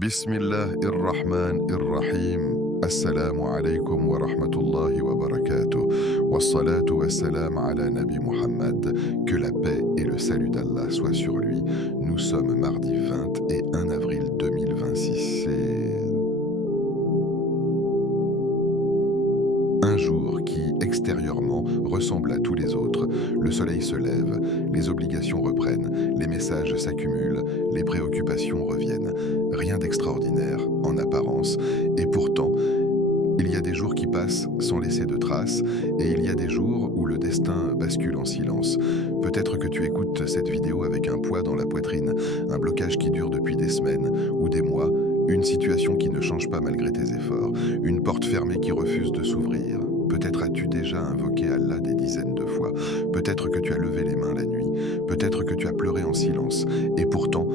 Bismillah ir-Rahman ir-Rahim. Assalamu alaikum wa rahmatullahi wa barakatuh. Wassalatu wassalam ala Nabi Muhammad. Que la paix et le salut d'Allah soient sur lui. Nous sommes mardi 21 avril 2026. C'est un jour qui, extérieurement, ressemble à tous les autres. Le soleil se lève, les obligations reprennent, les messages s'accumulent, les préoccupations reviennent. Rien d'extraordinaire, en apparence, et pourtant, il y a des jours qui passent sans laisser de traces, et il y a des jours où le destin bascule en silence. Peut-être que tu écoutes cette vidéo avec un poids dans la poitrine, un blocage qui dure depuis des semaines ou des mois, une situation qui ne change pas malgré tes efforts, une porte fermée qui refuse de s'ouvrir. Peut-être as-tu déjà invoqué Allah des dizaines de fois, peut-être que tu as levé les mains la nuit, peut-être que tu as pleuré en silence, et pourtant,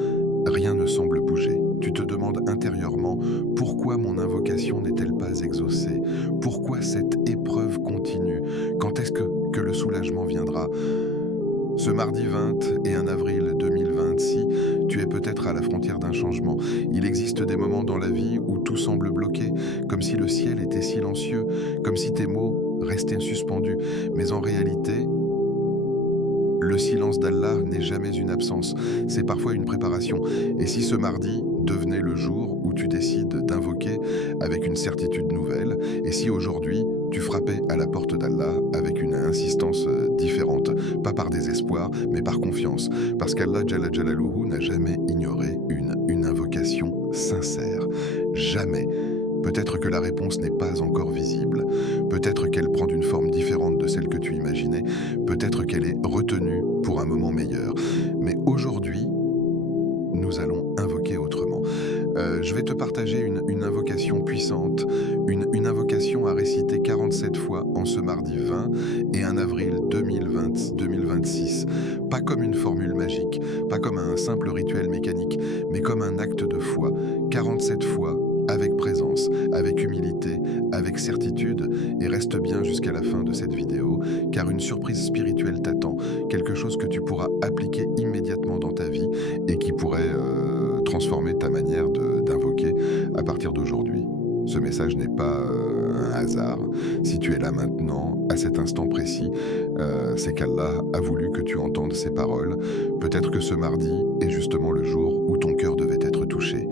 rien ne semble bouger. Tu te demandes intérieurement, pourquoi mon invocation n'est-elle pas exaucée? Pourquoi cette épreuve continue? Quand est-ce que le soulagement viendra? Ce mardi 21 avril 2026, tu es peut-être à la frontière d'un changement. Il existe des moments dans la vie où tout semble bloqué, comme si le ciel était silencieux, comme si tes mots restaient suspendus. Mais en réalité, le silence d'Allah n'est jamais une absence, c'est parfois une préparation. Et si ce mardi devenait le jour où tu décides d'invoquer avec une certitude nouvelle, et si aujourd'hui tu frappais à la porte d'Allah avec une insistance différente, pas par désespoir, mais par confiance, parce qu'Allah Jalla Jalaluhu n'a jamais ignoré une invocation sincère. Jamais. Peut-être que la réponse n'est pas encore visible, peut-être qu'elle prend une forme différente de celle que tu imaginais, peut-être qu'elle est retenue pour un moment meilleur. Mais aujourd'hui, nous allons invoquer autrement. Je vais te partager une invocation puissante, une invocation à réciter 47 fois en ce mardi 20 et 1 avril 2026. Pas comme une formule magique, pas comme un simple rituel mécanique, mais comme un acte de foi. 47 fois, avec présence, avec humilité, avec certitude, et reste bien jusqu'à la fin de cette vidéo, car une surprise spirituelle t'attend, quelque chose que tu pourras appliquer immédiatement dans ta vie et qui pourrait transformer ta manière d'invoquer à partir d'aujourd'hui. Ce message n'est pas un hasard. Si tu es là maintenant, à cet instant précis, c'est qu'Allah a voulu que tu entendes ces paroles. Peut-être que ce mardi est justement le jour où ton cœur devait être touché.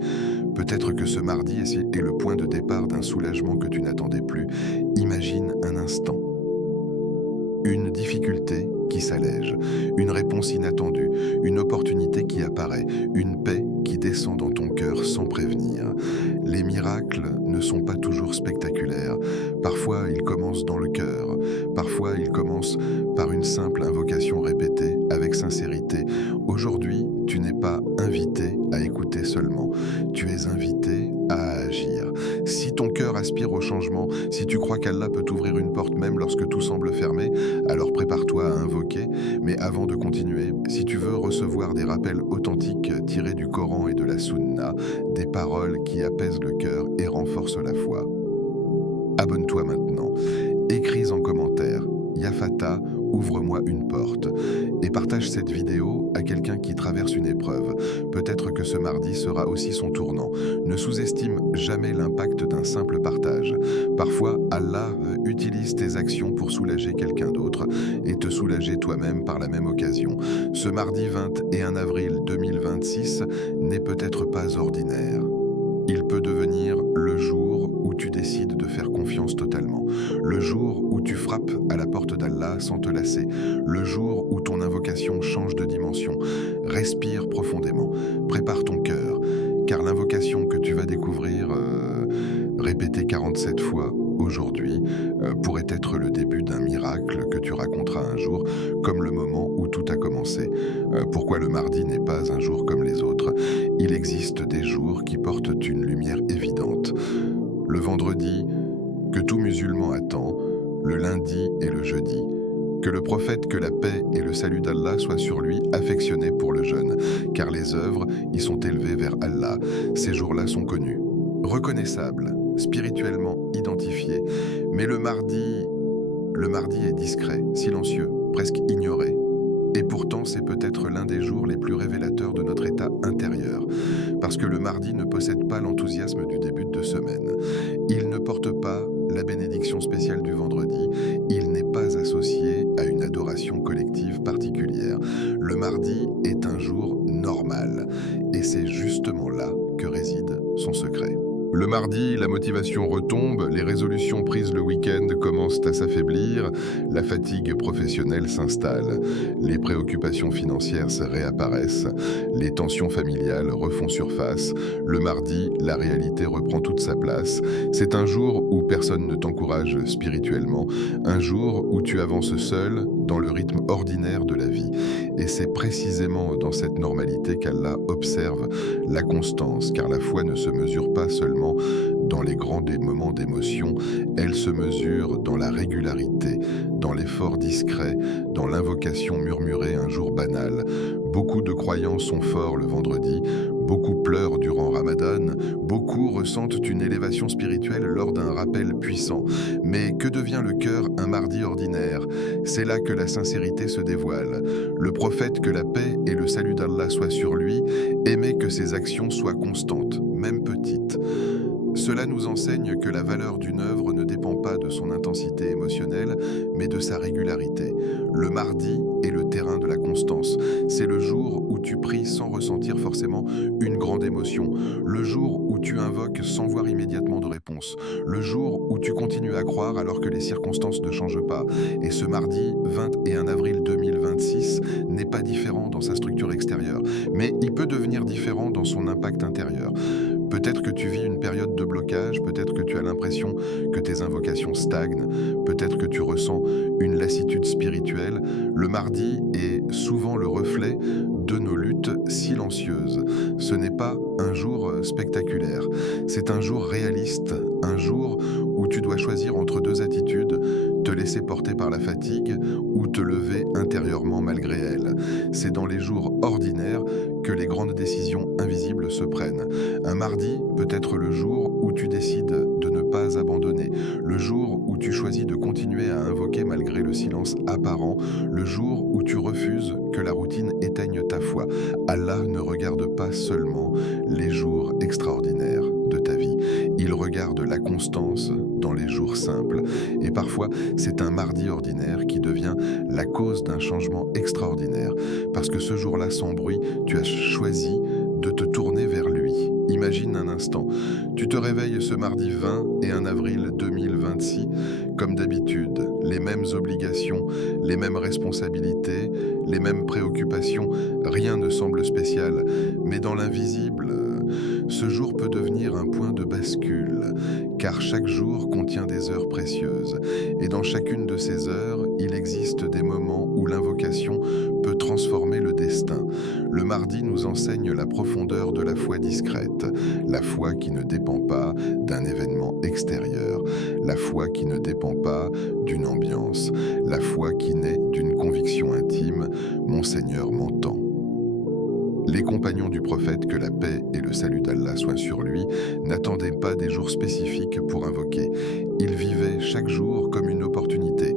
Peut-être que ce mardi est le point de départ d'un soulagement que tu n'attendais plus. Imagine un instant. Une difficulté qui s'allège, une réponse inattendue, une opportunité qui apparaît, une paix qui descend dans ton cœur sans prévenir. Les miracles ne sont pas toujours spectaculaires. Parfois, ils commencent dans le cœur. Parfois, ils commencent par une simple invocation répétée avec sincérité. Aujourd'hui, tu n'es pas invité à écouter seulement. Tu es invité à agir. Si ton cœur aspire au changement, si tu crois qu'Allah peut t'ouvrir une porte même lorsque tout semble fermé, alors prépare-toi à invoquer. Mais avant de continuer, si tu veux recevoir des rappels authentiques tirés du Coran et de la Sunna, des paroles qui apaisent le cœur et renforcent la foi, abonne-toi maintenant. Écris en commentaire « Yafata, ouvre-moi une porte » et partage cette vidéo à quelqu'un qui traverse une épreuve. Peut-être que ce mardi sera aussi son tournant. Ne sous-estime jamais l'impact d'un simple partage. Parfois, Allah utilise tes actions pour soulager quelqu'un d'autre et te soulager toi-même par la même occasion. Ce mardi 21 avril 2026 n'est peut-être pas ordinaire. Il peut devenir le jour où tu décides de faire confiance totalement, le jour où tu frappes à la porte d'Allah sans te lasser, le jour où ton invocation change de dimension. Respire profondément, prépare ton cœur, car l'invocation que tu vas découvrir, répétée 47 fois aujourd'hui, pourrait être le début d'un miracle que tu raconteras un jour, comme le moment où tout a commencé. Pourquoi le mardi n'est pas un jour comme les autres? Il existe des jours qui portent une lumière évidente. Le vendredi, que tout musulman attend, le lundi et le jeudi. Que le prophète, que la paix et le salut d'Allah soient sur lui, affectionné pour le jeûne, car les œuvres y sont élevées vers Allah. Ces jours-là sont connus, reconnaissables, spirituellement identifiés. Mais le mardi est discret, silencieux, presque ignoré. Et pourtant, c'est peut-être l'un des jours les plus révélateurs de notre état intérieur, parce que le mardi ne possède pas l'enthousiasme du début de semaine. Il ne porte pas la bénédiction spéciale du vendredi, il n'est pas associé à une adoration collective particulière. Le mardi est un jour normal, et c'est justement là que réside son secret. Le mardi, la motivation retombe, les résolutions prises le week-end commencent à s'affaiblir, la fatigue professionnelle s'installe, les préoccupations financières se réapparaissent, les tensions familiales refont surface. Le mardi, la réalité reprend toute sa place. C'est un jour où personne ne t'encourage spirituellement, un jour où tu avances seul dans le rythme ordinaire de la vie. Et c'est précisément dans cette normalité qu'Allah observe la constance, car la foi ne se mesure pas seulement dans les grands moments d'émotion, elle se mesure dans la régularité, dans l'effort discret, dans l'invocation murmurée un jour banal. Beaucoup de croyants sont forts le vendredi, beaucoup pleurent durant Ramadan, beaucoup ressentent une élévation spirituelle lors d'un rappel puissant. Mais que devient le cœur un mardi ordinaire? C'est là que la sincérité se dévoile. Le prophète, que la paix et le salut d'Allah soient sur lui, aimait que ses actions soient constantes, même petites. Cela nous enseigne que la valeur d'une œuvre ne dépend pas de son intensité émotionnelle, mais de sa régularité. Le mardi est le terrain de la constance. C'est le jour où tu pries sans ressentir forcément une grande émotion. Le jour où tu invoques sans voir immédiatement de réponse. Le jour où tu continues à croire alors que les circonstances ne changent pas. Et ce mardi 21 avril 2026 n'est pas différent dans sa structure extérieure, mais il peut devenir différent dans son impact intérieur. Peut-être que tu vis une période de blocage, peut-être que tu as l'impression que tes invocations stagnent, peut-être que tu ressens une lassitude spirituelle. Le mardi est souvent le reflet de nos luttes silencieuses. Ce n'est pas un jour spectaculaire, c'est un jour réaliste, un jour où tu dois choisir entre deux attitudes, te laisser porter par la fatigue ou te lever intérieurement malgré elle. C'est dans les jours ordinaires que les grandes décisions invisibles se prennent. Un mardi peut être le jour où tu décides de ne pas abandonner, le jour où tu choisis de continuer à invoquer malgré le silence apparent, le jour où tu refuses que la routine éteigne ta foi. Allah ne regarde pas seulement les jours extraordinaires de ta vie, il regarde la constance dans les jours simples. Et parfois, c'est un mardi ordinaire qui devient la cause d'un changement extraordinaire, parce que ce jour-là, sans bruit, tu as choisi de te tourner vers lui. Imagine un instant, tu te réveilles ce mardi 21 avril 2026, comme d'habitude, les mêmes obligations, les mêmes responsabilités, les mêmes préoccupations, rien ne semble spécial, mais dans l'invisible, ce jour peut devenir un point de bascule, car chaque jour contient des heures précieuses, et dans chacune de ces heures, il existe des moments où l'invocation peut transformer le destin. Le mardi nous enseigne la profondeur de la foi discrète, la foi qui ne dépend pas d'un événement extérieur, la foi qui ne dépend pas d'une ambiance, la foi qui naît d'une conviction intime, mon Seigneur m'entend. Les compagnons du prophète, que la paix et le salut d'Allah soient sur lui, n'attendaient pas des jours spécifiques pour invoquer. Ils vivaient chaque jour comme une opportunité.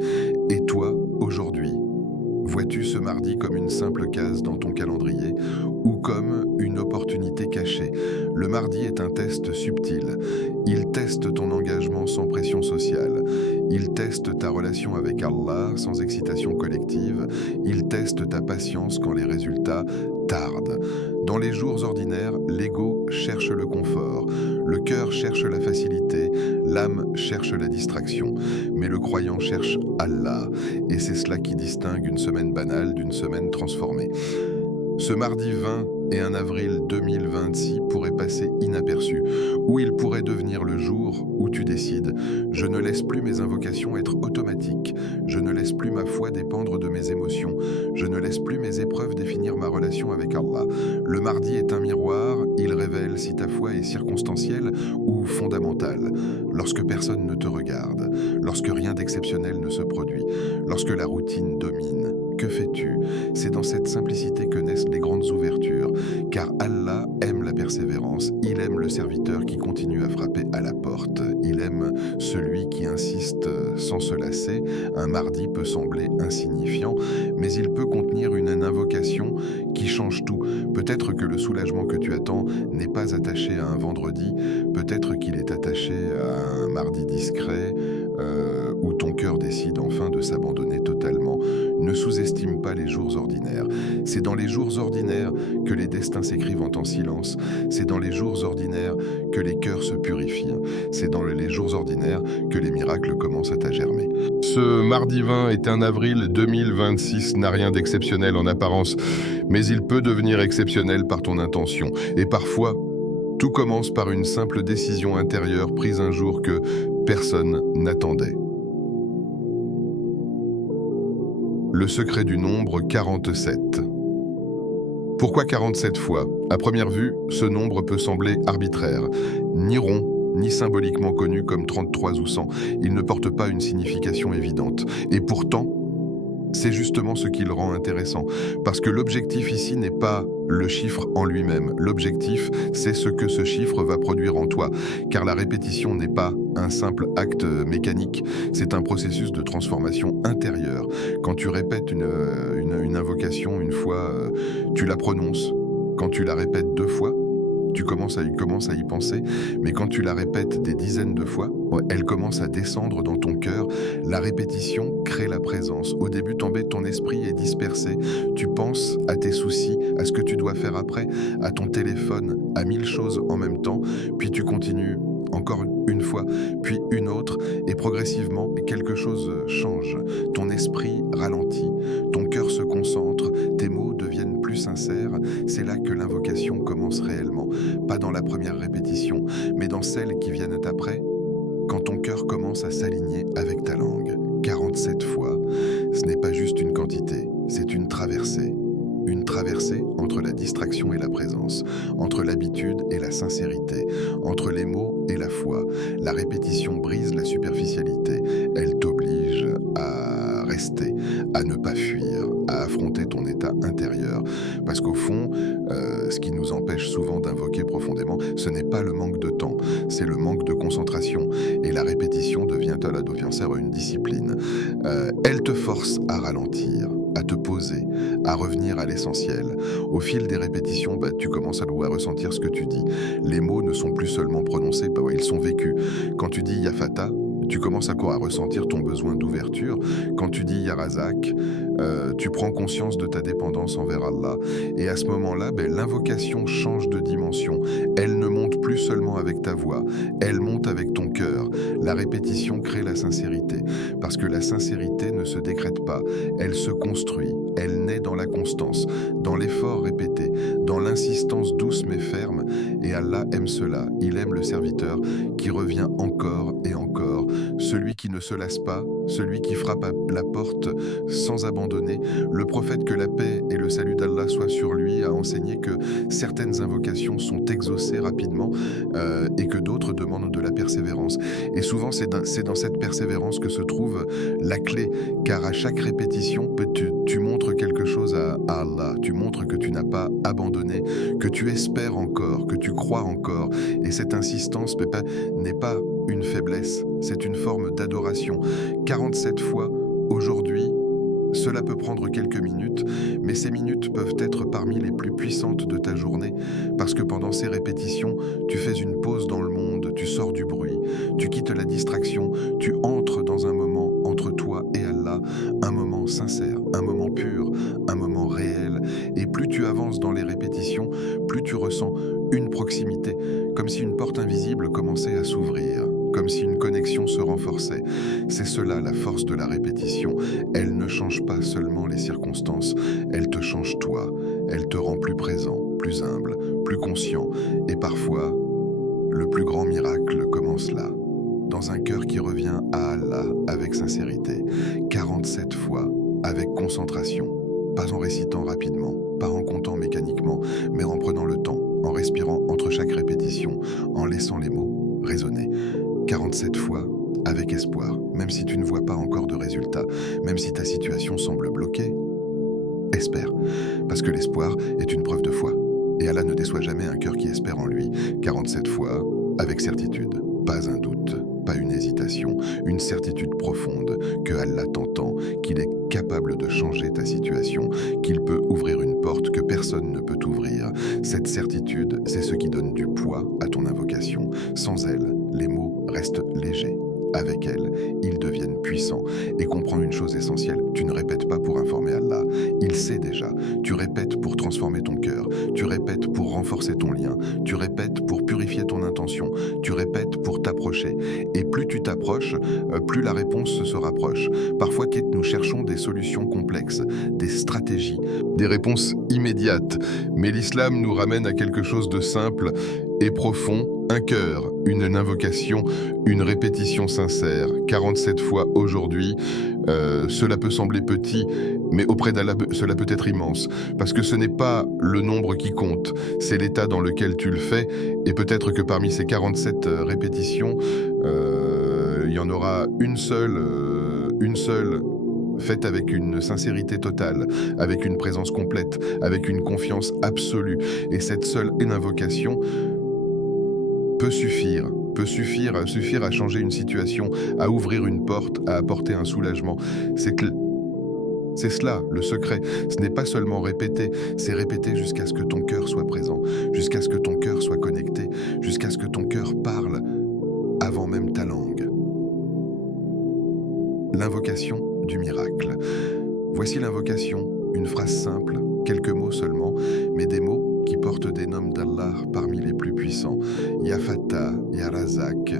Et toi, aujourd'hui, vois-tu ce mardi comme une simple case dans ton calendrier ou comme une opportunité cachée? Le mardi est un test subtil. Il teste ton engagement sans pression sociale. Il teste ta relation avec Allah sans excitation collective. Il teste ta patience quand les résultats tardent. Dans les jours ordinaires, l'ego cherche le confort, le cœur cherche la facilité, l'âme cherche la distraction, mais le croyant cherche Allah, et c'est cela qui distingue une semaine banale d'une semaine transformée. Ce mardi 21 avril 2026 pourrait passer inaperçu, ou il pourrait devenir le jour où tu décides « Je ne laisse plus mes invocations être automatiques, je ne laisse plus ma foi dépendre de mes émotions, je ne laisse plus mes épreuves définir ma relation avec Allah. » Le mardi est un miroir, il révèle si ta foi est circonstancielle ou fondamentale. Lorsque personne ne te regarde, lorsque rien d'exceptionnel ne se produit, lorsque la routine domine, que fais-tu? C'est dans cette simplicité que naissent les grandes ouvertures, car Allah aime la persévérance, il aime le serviteur qui continue à frapper à la porte, il aime celui qui insiste sans se lasser. Un mardi peut sembler insignifiant, mais il peut contenir une invocation qui change tout. Peut-être que le soulagement que tu attends n'est pas attaché à un vendredi, peut-être qu'il est attaché à un mardi discret, où ton cœur décide enfin de s'abandonner totalement. Ne sous-estime pas les jours ordinaires. C'est dans les jours ordinaires que les destins s'écrivent en temps silence. C'est dans les jours ordinaires que les cœurs se purifient. C'est dans les jours ordinaires que les miracles commencent à germer. Ce mardi 20 et 1 avril 2026 n'a rien d'exceptionnel en apparence, mais il peut devenir exceptionnel par ton intention. Et parfois, tout commence par une simple décision intérieure prise un jour que personne n'attendait. Le secret du nombre 47. Pourquoi 47 fois? À première vue, ce nombre peut sembler arbitraire, ni rond, ni symboliquement connu comme 33 ou 100. Il ne porte pas une signification évidente. Et pourtant, c'est justement ce qui le rend intéressant. Parce que l'objectif ici n'est pas le chiffre en lui-même. L'objectif, c'est ce que ce chiffre va produire en toi. Car la répétition n'est pas un simple acte mécanique, c'est un processus de transformation intérieure. Quand tu répètes une invocation une fois, tu la prononces. Quand tu la répètes 2 fois, tu commences à y penser, mais quand tu la répètes des dizaines de fois, elle commence à descendre dans ton cœur. La répétition crée la présence. Au début, ton esprit est dispersé. Tu penses à tes soucis, à ce que tu dois faire après, à ton téléphone, à 1000 choses en même temps, puis tu continues encore une fois, puis une autre, et progressivement, quelque chose change. Ton esprit ralentit, ton cœur se concentre, tes mots deviennent plus sincères. C'est là que l'invocation commence réellement. Pas dans la première répétition, mais dans celles qui viennent après, quand ton cœur commence à s'aligner avec ta langue. 47 fois, ce n'est pas juste une quantité, c'est une traversée. Une traversée entre la distraction et la présence, entre l'habitude et la sincérité, entre les mots et la foi. La répétition brise la superficialité, elle t'oblige à rester, à ne pas fuir, à affronter ton état intérieur. Parce qu'au fond, ce qui nous empêche souvent d'invoquer profondément, ce n'est pas le manque de temps, c'est le manque de concentration. Et la répétition devient une discipline. Elle te force à ralentir, à te poser, à revenir à l'essentiel. Au fil des répétitions, tu commences à ressentir ce que tu dis. Les mots ne sont plus seulement prononcés, ils sont vécus. Quand tu dis Yafata, tu commences à ressentir ton besoin d'ouverture. Quand tu dis Yarazak, tu prends conscience de ta dépendance envers Allah. Et à ce moment-là, l'invocation change de dimension. Elle ne monte plus seulement avec ta voix, elle monte avec ton cœur. La répétition crée la sincérité, parce que la sincérité ne se décrète pas, elle se construit, elle naît dans la constance, dans l'effort répété, dans l'insistance douce mais ferme. Et Allah aime cela, il aime le serviteur qui revient encore et encore, celui qui ne se lasse pas, celui qui frappe à la porte sans abandonner. Le prophète, que la paix et le salut d'Allah soient sur lui, a enseigné que certaines invocations sont exaucées rapidement et que d'autres demandent de la persévérance. Et souvent, c'est dans cette persévérance que se trouve la clé, car à chaque répétition, tu montres quelque chose à Allah, tu montres que tu n'as pas abandonné, que tu espères encore, que tu crois encore. Et cette insistance n'est pas une faiblesse, c'est une forme d'adoration. 47 fois, aujourd'hui, cela peut prendre quelques minutes, mais ces minutes peuvent être parmi les plus puissantes de ta journée, parce que pendant ces répétitions, tu fais une pause dans le monde, tu sors du bruit, tu quittes la distraction, tu entres dans un moment entre toi et Allah, un moment sincère, un moment pur, un moment réel. Et plus tu avances dans les répétitions, plus tu ressens une proximité, comme si une porte invisible commençait à s'ouvrir, comme si une connexion se renforçait. C'est cela la force de la répétition. Elle ne change pas seulement les circonstances, elle te change toi, elle te rend plus présent, plus humble, plus conscient. Et parfois, le plus grand miracle commence là, dans un cœur qui revient à Allah avec sincérité, 47 fois, avec concentration, pas en récitant rapidement, pas en comptant mécaniquement, mais en prenant le temps, en respirant entre chaque répétition, en laissant les mots résonner. 47 fois, avec espoir, même si tu ne vois pas encore de résultat, même si ta situation semble bloquée, Espère, parce que l'espoir est une preuve de foi. Et Allah ne déçoit jamais un cœur qui espère en lui, 47 fois, avec certitude. Pas un doute, pas une hésitation, une certitude profonde que Allah t'entend, qu'il est capable de changer ta situation, qu'il peut ouvrir une porte que personne ne peut ouvrir. Cette certitude, c'est ce qui donne du poids à ton invocation. Sans elle, les mots restent légers. Avec elle, ils deviennent puissants. Et comprends une chose essentielle, tu ne répètes pas pour informer Allah. Il sait déjà. Tu répètes pour transformer ton cœur. Tu répètes pour renforcer ton lien. Tu répètes pour purifier ton intention. Tu répètes pour t'approcher. Et plus tu t'approches, plus la réponse se rapproche. Parfois, nous cherchons des solutions complexes, des stratégies, des réponses immédiates. Mais l'islam nous ramène à quelque chose de simple et profond. Un cœur, une invocation, une répétition sincère, 47 fois aujourd'hui. Cela peut sembler petit, mais auprès d'Allah, cela peut être immense. Parce que ce n'est pas le nombre qui compte, c'est l'état dans lequel tu le fais. Et peut-être que parmi ces 47 répétitions, il y en aura une seule faite avec une sincérité totale, avec une présence complète, avec une confiance absolue. Et cette seule invocation peut suffire à changer une situation, à ouvrir une porte, à apporter un soulagement. C'est cela, le secret. Ce n'est pas seulement répéter, c'est répéter jusqu'à ce que ton cœur soit présent, jusqu'à ce que ton cœur soit connecté, jusqu'à ce que ton cœur parle avant même ta langue. L'invocation du miracle. Voici l'invocation, une phrase simple, quelques mots seulement, mais des mots qui portent des noms d'Allah parmi les plus puissants. Ya Fattah, Ya Razak,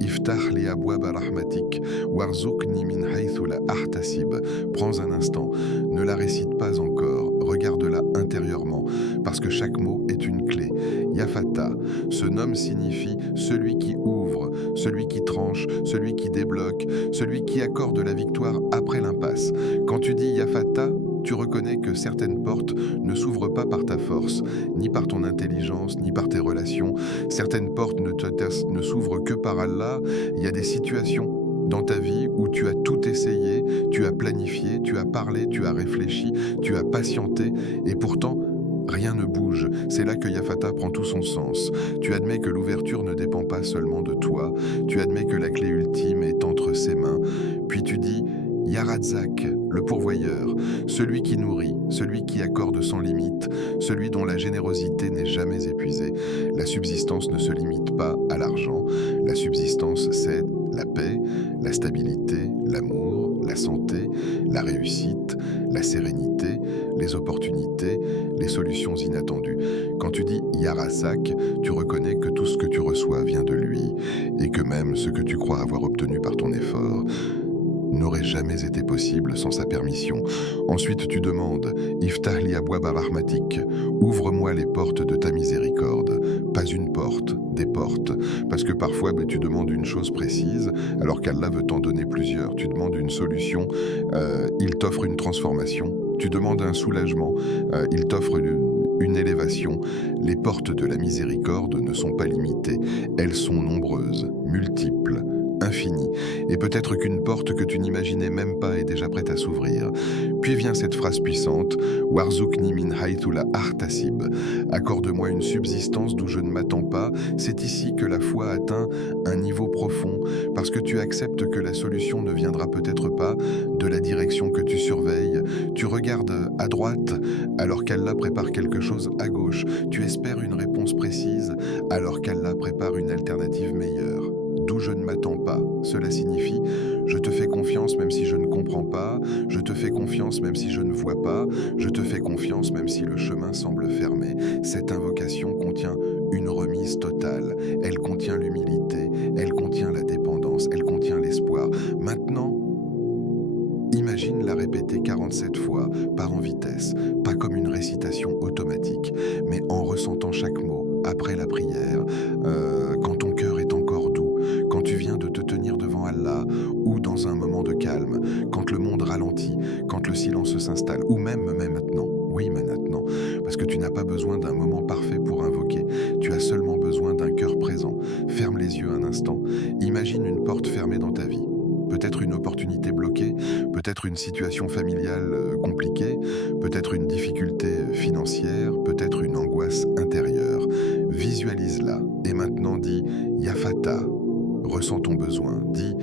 Iftah li abwaba rahmatik, warzuqni min haythu la ahtasib. Prends un instant, ne la récite pas encore, regarde-la intérieurement, parce que chaque mot est une clé. Ya Fattah, ce nom signifie celui qui ouvre, celui qui tranche, celui qui débloque, celui qui accorde la victoire après l'impasse. Quand tu dis Ya Fattah, tu reconnais que certaines portes ne s'ouvrent pas par ta force, ni par ton intelligence, ni par tes relations. Certaines portes ne s'ouvrent que par Allah. Il y a des situations dans ta vie où tu as tout essayé, tu as planifié, tu as parlé, tu as réfléchi, tu as patienté, et pourtant, rien ne bouge. C'est là que Ya Fattah prend tout son sens. Tu admets que l'ouverture ne dépend pas seulement de toi. Tu admets que la clé ultime est entre ses mains. Puis tu dis Ya Razak, le pourvoyeur, celui qui nourrit, celui qui accorde sans limite, celui dont la générosité n'est jamais épuisée. La subsistance ne se limite pas à l'argent. La subsistance, c'est la paix, la stabilité, l'amour, la santé, la réussite, la sérénité, les opportunités, les solutions inattendues. Quand tu dis Ya Razak, tu reconnais que tout ce que tu reçois vient de lui et que même ce que tu crois avoir obtenu par ton effort n'aurait jamais été possible sans sa permission. Ensuite, tu demandes Iftah li abwaba rahmatik, ouvre-moi les portes de ta miséricorde. Pas une porte, des portes. Parce que parfois, tu demandes une chose précise, alors qu'Allah veut t'en donner plusieurs. Tu demandes une solution, il t'offre une transformation. Tu demandes un soulagement, il t'offre une élévation. Les portes de la miséricorde ne sont pas limitées. Elles sont nombreuses, multiples, infini, et peut-être qu'une porte que tu n'imaginais même pas est déjà prête à s'ouvrir. Puis vient cette phrase puissante, Warzuqni min haythu la ahtasib. Accorde-moi une subsistance d'où je ne m'attends pas. C'est ici que la foi atteint un niveau profond, parce que tu acceptes que la solution ne viendra peut-être pas de la direction que tu surveilles. Tu regardes à droite, alors qu'Allah prépare quelque chose à gauche. Tu espères une réponse précise, alors qu'Allah prépare une alternative meilleure. D'où je ne m'attends pas. Cela signifie, je te fais confiance même si je ne comprends pas, je te fais confiance même si je ne vois pas, je te fais confiance même si le chemin semble fermé. Cette invocation contient une remise totale. Elle contient l'humilité, elle contient la dépendance, elle contient l'espoir. Maintenant, imagine la répéter 47 fois, pas en vitesse, pas comme une récitation automatique, mais en ressentant chaque mot, après la prière, quand ton cœur est encore doux, quand tu viens de te tenir devant Allah, ou dans un moment de calme, quand le monde ralentit, quand le silence s'installe, ou même maintenant. Oui, mais maintenant, parce que tu n'as pas besoin d'un moment parfait pour invoquer, tu as seulement besoin d'un cœur présent. Ferme les yeux un instant, imagine une porte fermée dans ta vie. Peut-être une opportunité bloquée, Peut-être une situation familiale compliquée, peut-être une difficulté financière, peut-être une angoisse intérieure. Visualise-la et maintenant dis Yafata, ressens ton besoin. Dis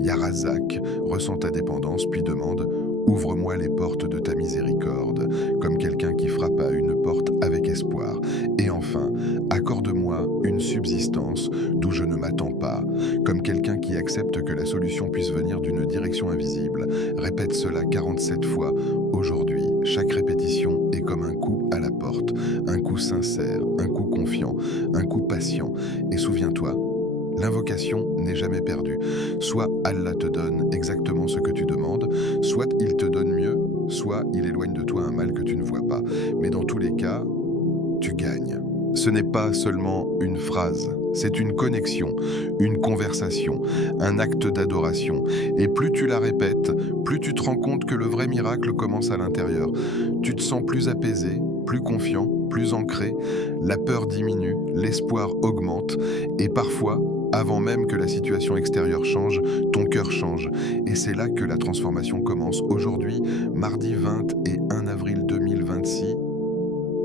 Yarazak, ressens ta dépendance, puis demande ouvre-moi les portes de ta miséricorde, comme quelqu'un qui frappe à une porte avec espoir. Et enfin, accorde-moi une subsistance d'où je ne m'attends pas, comme quelqu'un qui accepte que la solution puisse venir d'une direction invisible. Répète cela 47 fois aujourd'hui. Chaque répétition est comme un coup à la porte, un coup sincère, un coup confiant, un coup patient. Et souviens-toi, l'invocation n'est jamais perdue. Soit Allah te donne exactement ce que tu demandes, soit il te donne mieux, soit il éloigne de toi un mal que tu ne vois pas. Mais dans tous les cas, tu gagnes. Ce n'est pas seulement une phrase, c'est une connexion, une conversation, un acte d'adoration. Et plus tu la répètes, plus tu te rends compte que le vrai miracle commence à l'intérieur. Tu te sens plus apaisé, plus confiant, plus ancré, la peur diminue, l'espoir augmente, et parfois, avant même que la situation extérieure change, ton cœur change. Et c'est là que la transformation commence. Aujourd'hui, mardi 21 avril 2026,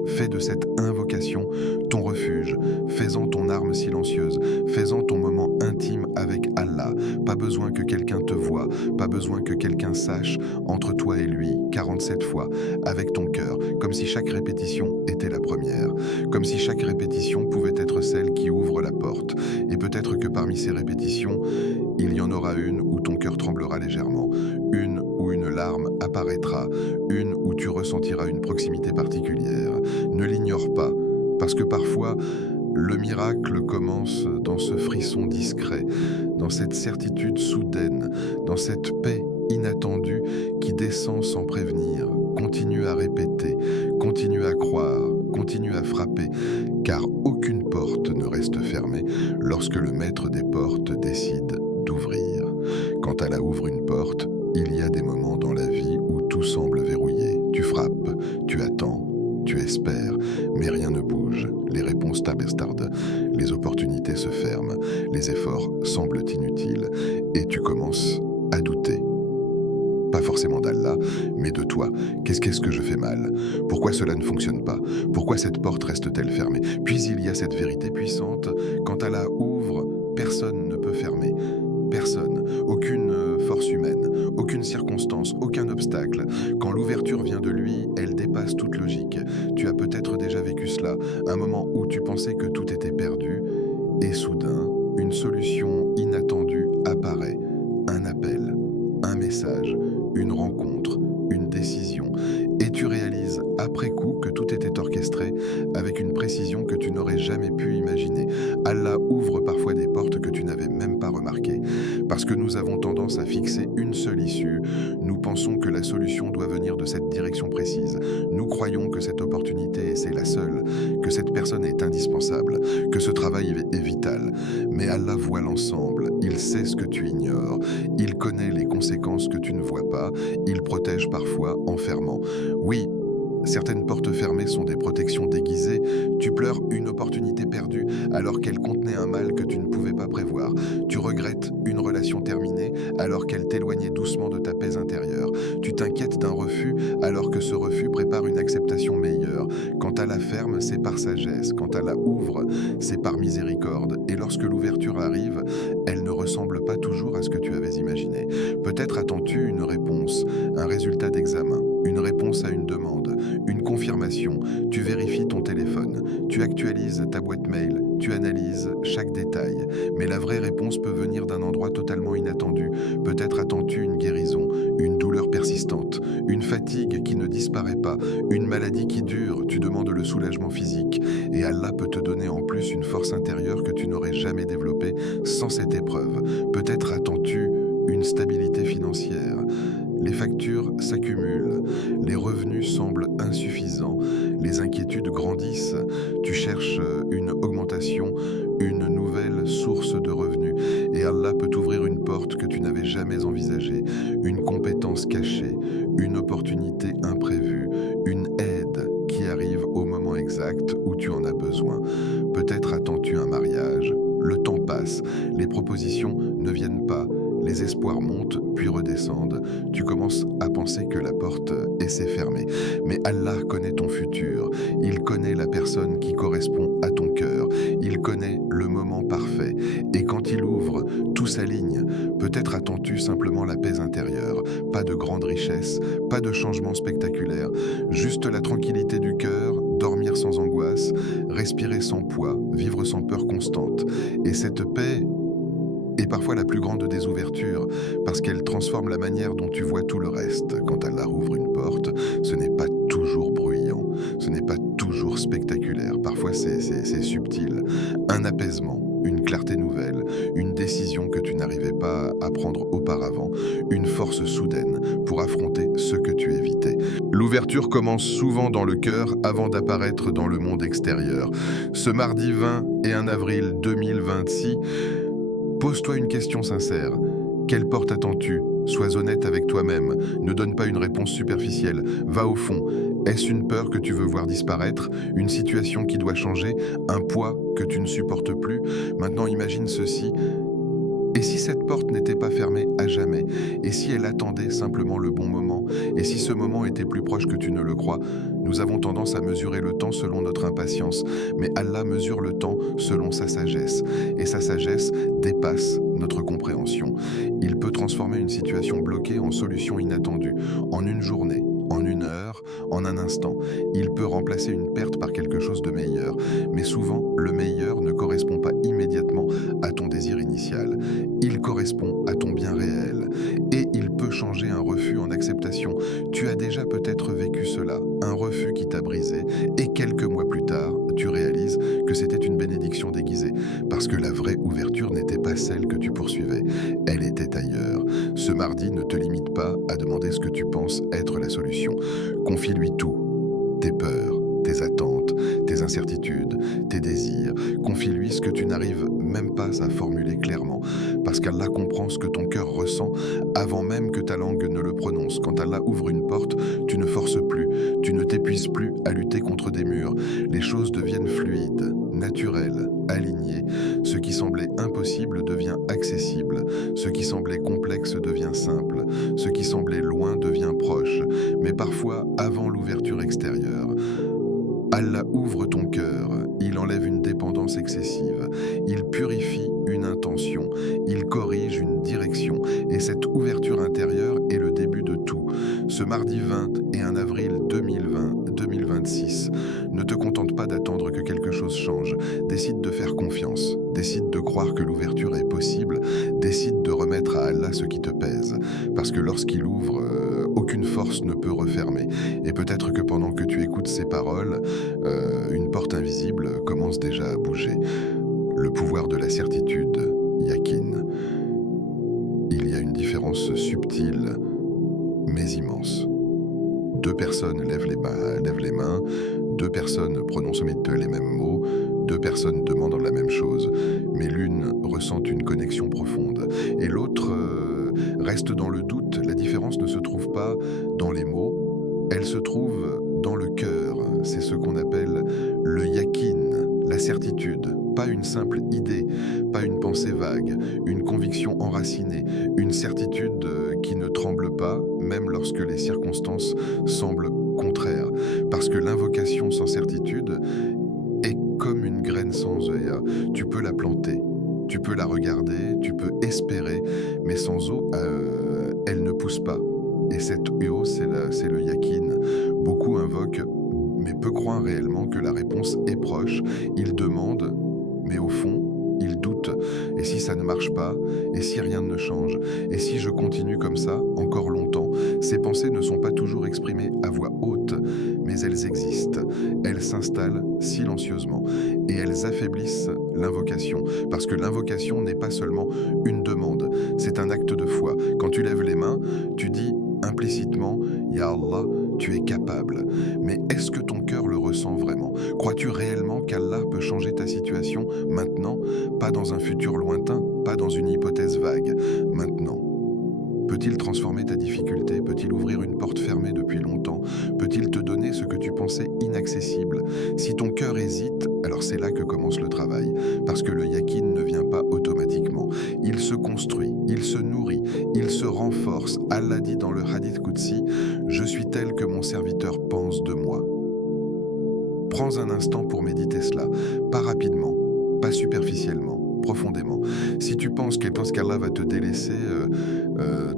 fais de cette invocation ton refuge, fais-en ton arme silencieuse, fais-en ton moment intime avec Allah. Pas besoin que quelqu'un te voie, pas besoin que quelqu'un sache, entre toi et lui, 47 fois, avec ton cœur, comme si chaque répétition était la première, comme si chaque répétition pouvait être celle qui ouvre la porte. Et peut-être que parmi ces répétitions, il y en aura une où ton cœur tremblera légèrement, une où une larme apparaîtra, une où tu ressentiras une proximité particulière. Ne l'ignore pas, parce que parfois, le miracle commence dans ce frisson discret, dans cette certitude soudaine, dans cette paix inattendue qui descend sans prévenir. Continue à répéter, continue à croire, continue à frapper, car aucune porte ne reste fermée lorsque le maître des portes décide d'ouvrir. Quand Allah ouvre une porte, il y a des moments dans la vie où tout semble verrouillé. Tu frappes, tu attends, tu espères, mais rien ne bouge. Les réponses t'abestardent, les opportunités se ferment, les efforts semblent inutiles, et tu commences à douter. Pas forcément d'Allah, mais de toi. Qu'est-ce que je fais mal? Pourquoi cela ne fonctionne pas? Pourquoi cette porte reste-t-elle fermée? Puis il y a cette vérité puissante, quand Allah ouvre, personne ne peut fermer. Personne, aucune force humaine, aucune circonstance, aucun obstacle. Quand l'ouverture vient de lui, elle dépasse toute logique. Tu as peut-être déjà vécu cela, un moment où tu pensais que tout était perdu, et soudain, une solution inattendue apparaît. Un appel, un message, une rencontre, une décision. Et tu réalises après coup que tout était orchestré avec une précision que tu n'aurais jamais pu imaginer. Allah ouvre parfois des portes que tu n'avais même pas remarquées. Parce que nous avons tendance à fixer une seule issue, nous pensons que la solution doit venir de cette direction précise. Nous croyons que cette opportunité, c'est la seule, que cette personne est indispensable, que ce travail est vital. Mais Allah voit l'ensemble, il sait ce que tu ignores, il connaît les conséquences que tu ne vois pas, il protège parfois en fermant. Oui, certaines portes fermées sont des protections déguisées. Tu pleures une opportunité perdue alors qu'elle contenait un mal que tu ne pouvais pas prévoir. Tu regrettes une relation terminée alors qu'elle t'éloignait doucement de ta paix intérieure. Tu t'inquiètes d'un refus alors que ce refus prépare une acceptation meilleure. Quand Allah ferme, c'est par sagesse. Quand Allah ouvre, c'est par miséricorde. Et lorsque l'ouverture arrive, elle ne ressemble pas toujours à ce que tu avais imaginé. Peut-être attends-tu une réponse, un résultat d'examen, une réponse à une demande, une confirmation. Tu vérifies ton téléphone, tu actualises ta boîte mail, tu analyses chaque détail. Mais la vraie réponse peut venir d'un endroit totalement inattendu. Peut-être attends-tu une guérison, une douleur persistante, une fatigue qui ne disparaît pas, une maladie qui dure. Tu demandes le soulagement physique. Et Allah peut te donner en plus une force intérieure que tu n'aurais jamais développée sans cette épreuve. Peut-être attends-tu une stabilité financière. Les factures s'accumulent, les revenus semblent insuffisants, les inquiétudes grandissent, tu cherches une augmentation, une nouvelle source de revenus, et Allah peut t'ouvrir une porte que tu n'avais jamais envisagée, une compétence cachée, une opportunité imprévue, une aide qui arrive au moment exact où tu en as besoin. Peut-être attends-tu un mariage, le temps passe, les propositions ne viennent pas, les espoirs montent puis redescendent. Tu commences à penser que la porte s'est fermée. Mais Allah connaît ton futur. Il connaît la personne qui correspond à ton cœur. Il connaît le moment parfait. Et quand il ouvre, tout s'aligne. Peut-être attends-tu simplement la paix intérieure. Pas de grande richesse, pas de changement spectaculaire. Juste la tranquillité du cœur, dormir sans angoisse, respirer sans poids, vivre sans peur constante. Et cette paix est parfois la plus grande des ouvertures, parce qu'elle transforme la manière dont tu vois tout le reste. Quand Allah ouvre une porte, ce n'est pas toujours bruyant, ce n'est pas toujours spectaculaire, parfois c'est subtil. Un apaisement, une clarté nouvelle, une décision que tu n'arrivais pas à prendre auparavant, une force soudaine pour affronter ce que tu évitais. L'ouverture commence souvent dans le cœur avant d'apparaître dans le monde extérieur. Ce mardi 20 et 1 avril 2026, pose-toi une question sincère. Quelle porte attends-tu? Sois honnête avec toi-même. Ne donne pas une réponse superficielle. Va au fond. Est-ce une peur que tu veux voir disparaître? Une situation qui doit changer? Un poids que tu ne supportes plus? Maintenant, imagine ceci. Et si cette porte n'était pas fermée à jamais? Et si elle attendait simplement le bon moment? Et si ce moment était plus proche que tu ne le crois? Nous avons tendance à mesurer le temps selon notre impatience, mais Allah mesure le temps selon sa sagesse. Et sa sagesse dépasse notre compréhension. Il peut transformer une situation bloquée en solution inattendue, en une journée, en une heure, en un instant. Il peut remplacer une perte par quelque chose de meilleur. Mais souvent, le meilleur ne correspond pas immédiatement à ton désir initial. Il correspond à ton bien réel. Et il peut changer un refus en acceptation. Tu as déjà peut-être vécu cela, un refus qui t'a brisé, et quelques mois plus tard, tu réalises que c'était une bénédiction déguisée, parce que la vraie ouverture n'était pas celle que tu poursuivais, elle était ailleurs. Ce mardi, ne te limite pas à demander ce que tu penses être la solution. Confie-lui tout, tes peurs, tes attentes, tes incertitudes, tes désirs. Confie-lui ce que tu n'arrives même pas à formuler clairement, parce qu'Allah comprend ce que ton cœur ressent avant même que ta langue ne le prononce. Quand Allah ouvre une porte, tu ne forces plus, tu ne t'épuises plus à lutter contre des murs. Les choses deviennent fluides, naturelles, alignées. Ce qui semblait impossible devient accessible. Ce qui semblait complexe devient simple. Ce qui semblait loin devient proche. Mais parfois, avant l'ouverture extérieure, Allah ouvre ton cœur, il enlève une dépendance excessive, il purifie une intention, il corrige une direction, et cette ouverture intérieure est le début de tout. Ce mardi 20 et 1 avril 2026, ne te contente pas d'attendre que quelque chose change, décide de faire confiance, décide de croire que l'ouverture est possible, décide de remettre à Allah ce qui te pèse, parce que lorsqu'il ouvre, aucune force ne peut refermer. Et peut-être que pendant que tu écoutes ces paroles, une porte invisible commence déjà à bouger. Le pouvoir de la certitude, Yakin. Il y a une différence subtile, mais immense. Deux personnes lèvent les mains, deux personnes prononcent les mêmes mots, deux personnes demandent la même chose, mais l'une ressent une connexion profonde, et l'autre reste dans le doute. La différence ne se trouve pas dans les mots, elle se trouve dans le cœur. C'est ce qu'on appelle le yakin, la certitude. Pas une simple idée, pas une pensée vague, une conviction enracinée, une certitude qui ne tremble pas, même lorsque les circonstances semblent contraires. Parce que l'invocation sans certitude est comme une graine sans œil. Tu peux la planter, tu peux la regarder, tu peux espérer, mais sans eau, elle ne pousse pas. Et cette eau, c'est le yakin. Beaucoup invoquent, mais peu croient réellement que la réponse est proche. Ils demandent, mais au fond, ils doutent. Et si ça ne marche pas? Et si rien ne change? Et si je continue comme ça, encore longtemps? Ces pensées ne sont pas toujours exprimées à voix haute, mais elles existent. Elles s'installent silencieusement et elles affaiblissent l'invocation. Parce que l'invocation n'est pas seulement une demande, c'est un acte de foi. Quand tu lèves les mains, tu dis implicitement « Ya Allah », tu es capable. Mais est-ce que ton cœur le ressent vraiment? Crois-tu réellement qu'Allah peut changer ta situation maintenant? Pas dans un futur lointain, pas dans une hypothèse vague. Maintenant. Peut-il transformer ta difficulté? Peut-il ouvrir une porte fermée depuis longtemps? Peut-il te donner ce que tu pensais inaccessible? Si ton cœur hésite, alors c'est là que commence le travail. Parce que le yakin ne vient pas automatiquement. Il se construit, il il se nourrit, il se renforce. Allah dit dans le hadith Qudsi, « Je suis tel que mon serviteur pense de moi ». Prends un instant pour méditer cela, pas rapidement, pas superficiellement, profondément. Si tu penses qu'Allah va te délaisser,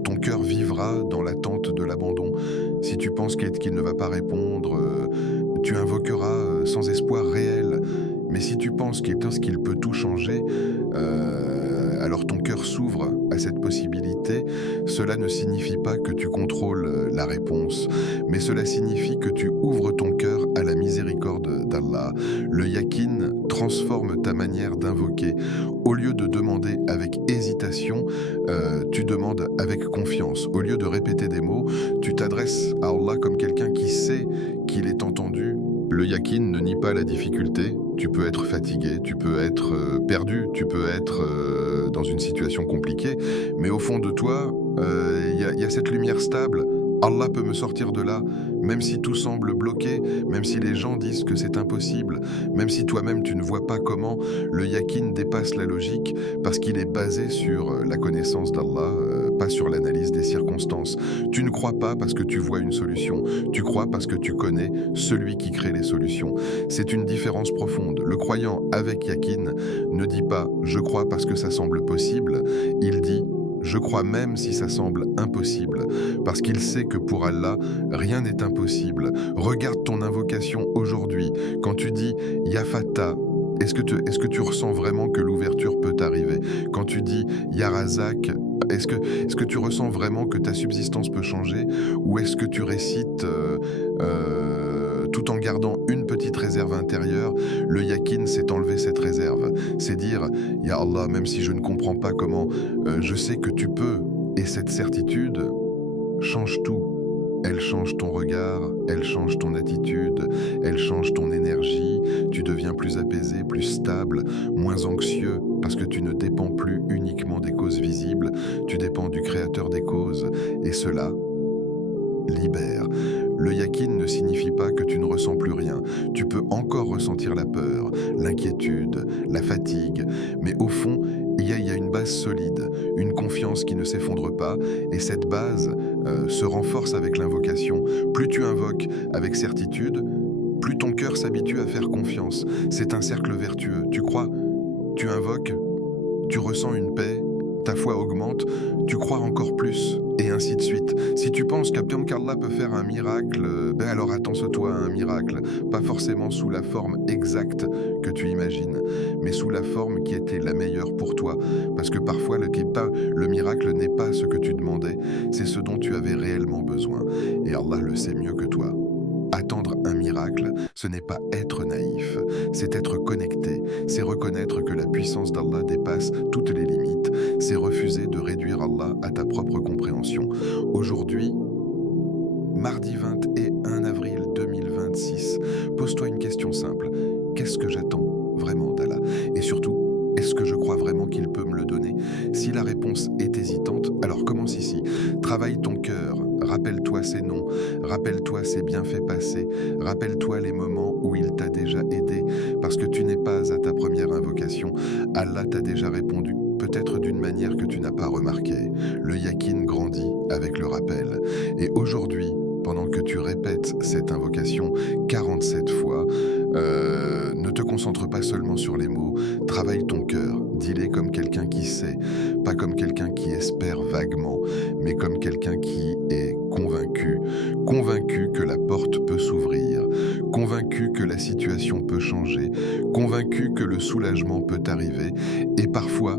ton cœur vivra dans l'attente de l'abandon. Si tu penses qu'il ne va pas répondre, tu invoqueras sans espoir réel. Mais si tu penses qu'il peut tout changer, alors ton cœur s'ouvre à cette possibilité. Cela ne signifie pas que tu contrôles la réponse, mais cela signifie que tu ouvres ton cœur à la miséricorde d'Allah. Le yakin transforme ta manière d'invoquer. Au lieu de demander avec hésitation, tu demandes avec confiance. Au lieu de répéter des mots, tu t'adresses à Allah comme quelqu'un qui sait qu'il est entendu. Le yakin ne nie pas la difficulté. Tu peux être fatigué, tu peux être perdu, tu peux être dans une situation compliquée, mais au fond de toi, il y a cette lumière stable. Allah peut me sortir de là, même si tout semble bloqué, même si les gens disent que c'est impossible, même si toi-même tu ne vois pas comment. Le yakin dépasse la logique parce qu'il est basé sur la connaissance d'Allah, pas sur l'analyse des circonstances. Tu ne crois pas parce que tu vois une solution, tu crois parce que tu connais celui qui crée les solutions. C'est une différence profonde. Le croyant avec yakin ne dit pas « je crois parce que ça semble possible », il dit « je crois même si ça semble impossible », parce qu'il sait que pour Allah, rien n'est impossible. Regarde ton invocation aujourd'hui. Quand tu dis « Ya Fata », est-ce que tu ressens vraiment que l'ouverture peut arriver? Quand tu dis « Ya Razak », est-ce que tu ressens vraiment que ta subsistance peut changer? Ou est-ce que tu récites tout en gardant une petite réserve intérieure? Le yakin, c'est enlever cette réserve. C'est dire, Ya Allah, même si je ne comprends pas comment, je sais que tu peux. Et cette certitude change tout. Elle change ton regard, elle change ton attitude, elle change ton énergie. Tu deviens plus apaisé, plus stable, moins anxieux, parce que tu ne dépends plus uniquement des causes visibles, tu dépends du créateur des causes. Et cela libère. Le yakin ne signifie pas que tu ne ressens plus rien. Tu peux encore ressentir la peur, l'inquiétude, la fatigue, mais au fond, il y a une base solide, une confiance qui ne s'effondre pas, et cette base se renforce avec l'invocation. Plus tu invoques avec certitude, plus ton cœur s'habitue à faire confiance. C'est un cercle vertueux. Tu crois, tu invoques, tu ressens une paix, ta foi augmente, tu crois encore plus, et ainsi de suite. Si tu penses qu'Allah peut faire un miracle, alors attends-toi à un miracle, pas forcément sous la forme exacte que tu imagines, mais sous la forme qui était la meilleure pour toi, parce que parfois le miracle n'est pas ce que tu demandais, c'est ce dont tu avais réellement besoin, et Allah le sait mieux que toi. Attendre un miracle, ce n'est pas être naïf, c'est être connecté, c'est reconnaître que la puissance d'Allah dépasse toutes les limites, c'est refuser de réduire Allah à ta propre compréhension. Aujourd'hui, mardi 21 avril 2026, pose-toi une question simple. Qu'est-ce que j'attends vraiment d'Allah? Et surtout, est-ce que je crois vraiment qu'il peut me le donner? Si la réponse est hésitante, alors commence ici. Travaille ton cœur, rappelle-toi ses noms, rappelle-toi ses bienfaits passés, rappelle-toi les moments où il t'a déjà aidé, parce que tu n'es pas à ta première invocation. Allah t'a déjà répondu, peut-être d'une manière que tu n'as pas remarquée. Le yakin grandit avec le rappel. Et aujourd'hui, pendant que tu répètes cette invocation 47 fois, ne te concentre pas seulement sur les mots, travaille ton cœur, dis-les comme quelqu'un qui sait, pas comme quelqu'un qui espère vaguement, mais comme quelqu'un qui est convaincu, convaincu que la porte peut s'ouvrir, convaincu que la situation peut changer, convaincu que le soulagement peut arriver, et parfois,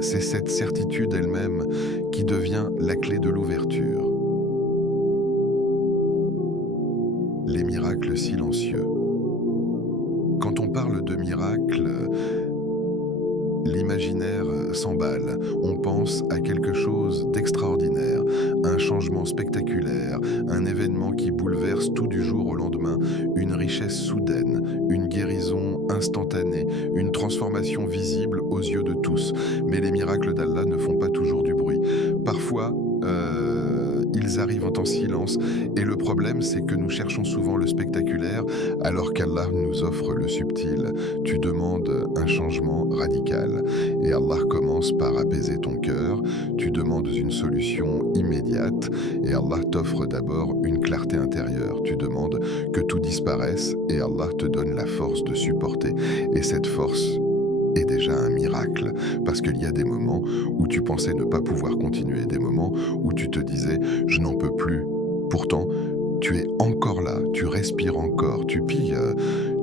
c'est cette certitude elle-même qui devient la clé de l'ouverture. Les miracles silencieux. Quand on parle de miracles, l'imaginaire s'emballe. On pense à quelque chose d'extraordinaire, un changement spectaculaire, un événement qui bouleverse tout du jour au lendemain, une richesse soudaine, une guérison instantanée, une transformation visible aux yeux de tous. Mais les miracles d'Allah ne font pas toujours du bruit. Parfois, ils arrivent en silence, et le problème c'est que nous cherchons souvent le spectaculaire alors qu'Allah nous offre le subtil. Tu demandes un changement radical et Allah commence commences par apaiser ton cœur, tu demandes une solution immédiate et Allah t'offre d'abord une clarté intérieure. Tu demandes que tout disparaisse et Allah te donne la force de supporter. Et cette force est déjà un miracle, parce qu'il y a des moments où tu pensais ne pas pouvoir continuer, des moments où tu te disais « je n'en peux plus ». Pourtant, tu es encore là, tu respires encore, tu pilles,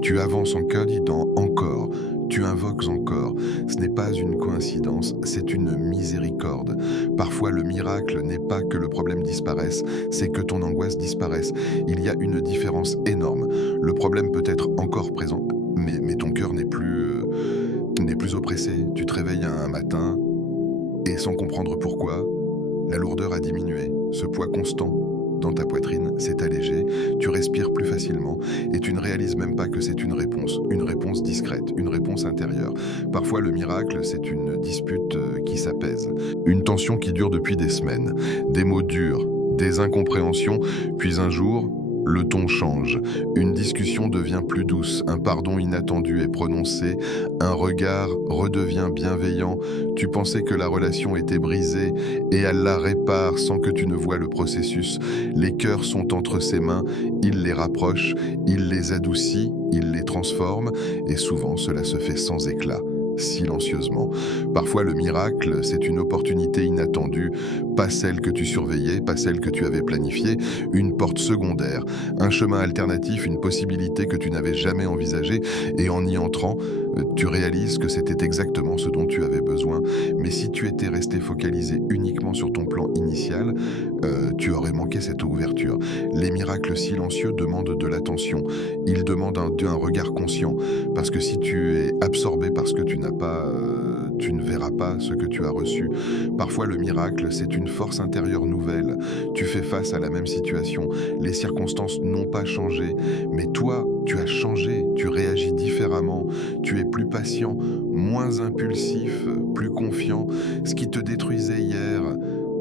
tu avances encore dans encore, tu invoques encore. Ce n'est pas une coïncidence, c'est une miséricorde. Parfois, le miracle n'est pas que le problème disparaisse, c'est que ton angoisse disparaisse. Il y a une différence énorme. Le problème peut être encore présent, mais ton cœur n'est plus oppressé. Tu te réveilles un matin et sans comprendre pourquoi, la lourdeur a diminué, ce poids constant dans ta poitrine s'est allégé, tu respires plus facilement et tu ne réalises même pas que c'est une réponse discrète, une réponse intérieure. Parfois le miracle, c'est une dispute qui s'apaise, une tension qui dure depuis des semaines, des mots durs, des incompréhensions, puis un jour, le ton change, une discussion devient plus douce, un pardon inattendu est prononcé, un regard redevient bienveillant, tu pensais que la relation était brisée et elle la répare sans que tu ne vois le processus. Les cœurs sont entre ses mains, il les rapproche, il les adoucit, il les transforme et souvent cela se fait sans éclat, silencieusement. Parfois le miracle, c'est une opportunité inattendue, pas celle que tu surveillais, pas celle que tu avais planifiée, une porte secondaire, un chemin alternatif, une possibilité que tu n'avais jamais envisagée et en y entrant, tu réalises que c'était exactement ce dont tu avais besoin. Mais si tu étais resté focalisé uniquement sur ton plan initial, tu aurais manqué cette ouverture. Les miracles silencieux demandent de l'attention, ils demandent un regard conscient, parce que si tu es absorbé par ce que tu n'as pas, tu ne verras pas ce que tu as reçu. Parfois le miracle, c'est une force intérieure nouvelle. Tu fais face à la même situation, les circonstances n'ont pas changé, mais toi, tu as changé, tu réagis différemment, tu es plus patient, moins impulsif, plus confiant. Ce qui te détruisait hier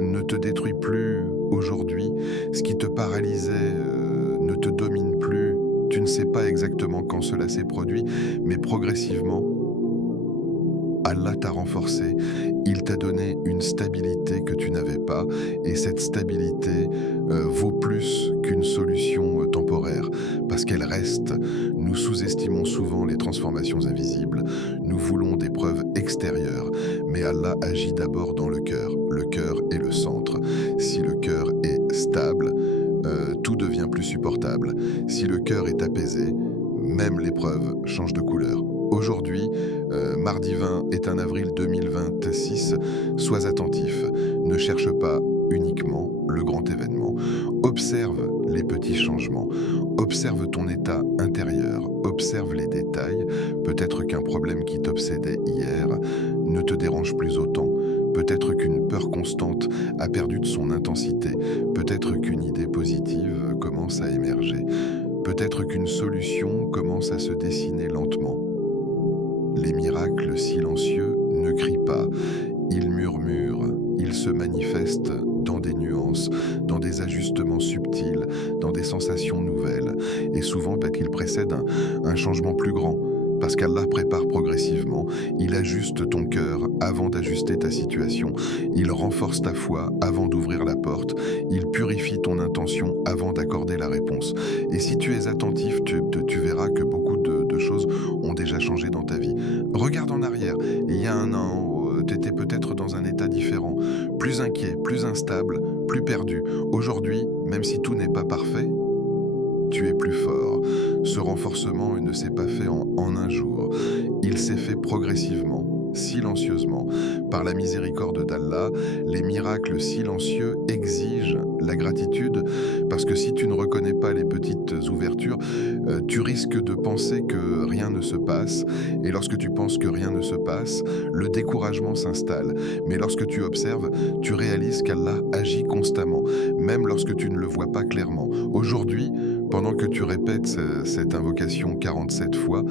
ne te détruit plus aujourd'hui. Ce qui te paralysait ne te domine plus. Tu ne sais pas exactement quand cela s'est produit, mais progressivement, Allah t'a renforcé, il t'a donné une stabilité que tu n'avais pas et cette stabilité vaut plus qu'une solution temporaire parce qu'elle reste. Nous sous-estimons souvent les transformations invisibles, nous voulons des preuves extérieures, mais Allah agit d'abord dans le cœur est le centre. Si le cœur est stable, tout devient plus supportable. Si le cœur est apaisé, même l'épreuve change de couleur. Aujourd'hui, mardi 20 et 1 avril 2026, sois attentif, ne cherche pas uniquement le grand événement. Observe les petits changements, observe ton état intérieur, observe les détails. Peut-être qu'un problème qui t'obsédait hier ne te dérange plus autant. Peut-être qu'une peur constante a perdu de son intensité. Peut-être qu'une idée positive commence à émerger. Peut-être qu'une solution commence à se dessiner lentement. Les miracles silencieux ne crient pas, ils murmurent, ils se manifestent dans des nuances, dans des ajustements subtils, dans des sensations nouvelles. Et souvent, ils précèdent un changement plus grand. Parce qu'Allah prépare progressivement, il ajuste ton cœur avant d'ajuster ta situation, il renforce ta foi avant d'ouvrir la porte, il purifie ton intention avant d'accorder la réponse. Et si tu es attentif, tu verras que beaucoup de choses ont déjà changé dans ta vie. Regarde en arrière, il y a un an, tu étais peut-être dans un état différent, plus inquiet, plus instable, plus perdu. Aujourd'hui, même si tout n'est pas parfait, tu es plus fort. Ce renforcement ne s'est pas fait en un jour. Il s'est fait progressivement, silencieusement. Par la miséricorde d'Allah, les miracles silencieux exigent la gratitude parce que si tu ne reconnais pas les petites ouvertures, tu risques de penser que rien ne se passe. Et lorsque tu penses que rien ne se passe, le découragement s'installe. Mais lorsque tu observes, tu réalises qu'Allah agit constamment, même lorsque tu ne le vois pas clairement. Aujourd'hui, pendant que tu répètes cette invocation 47 fois,